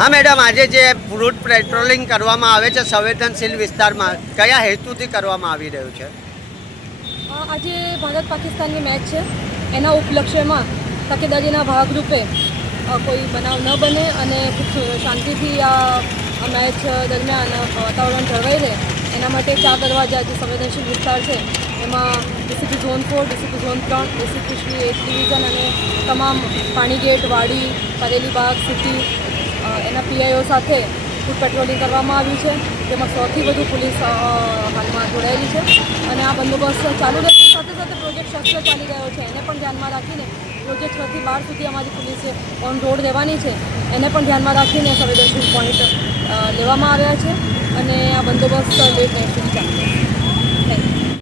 हाँ मैडम, आज जे root patrolling करवामां आवे छे संवेदनशील विस्तारमां कया हेतुथी करवामां आवी रह्युं छे? आज भारत पाकिस्तान की मैच है एना उपलक्ष्य में तकेदारीना भागरूपे कोई बनाव न बने और खूब शांति आ मैच दरमियान वातावरण जळवाई रहे एना माटे 4 दरवाजा जे संवेदनशील विस्तार है एमां DCP zone 4, DCP zone 3, DCP Shri 1 division और तमाम पाणीगेट, वाड़ी, करेली बाग सिटी एना पीआईओ साथे फूड पेट्रोलिंग करवामां आव्युं छे, जेमां 100 થી વધુ પોલીस हालमां जोड़ायेली छे અને આ બંદોબસ્ત ચાલુ રહેશે। સાથે સાથે પ્રોજેક્ટ શસ્ત્ર ચાલી રહ્યો છે એને પણ ધ્યાનમાં રાખીને પ્રોજેક્ટ 6 થી 12 સુધી અમારી પોલીસ ઓન રોડ રહેવાની છે એને પણ ધ્યાનમાં રાખીને સંવેદનશીલ પોઈન્ટ લેવામાં આવ્યા છે અને આ બંદોબસ્ત લેટ નાઇટ સુધી ચાલુ છે।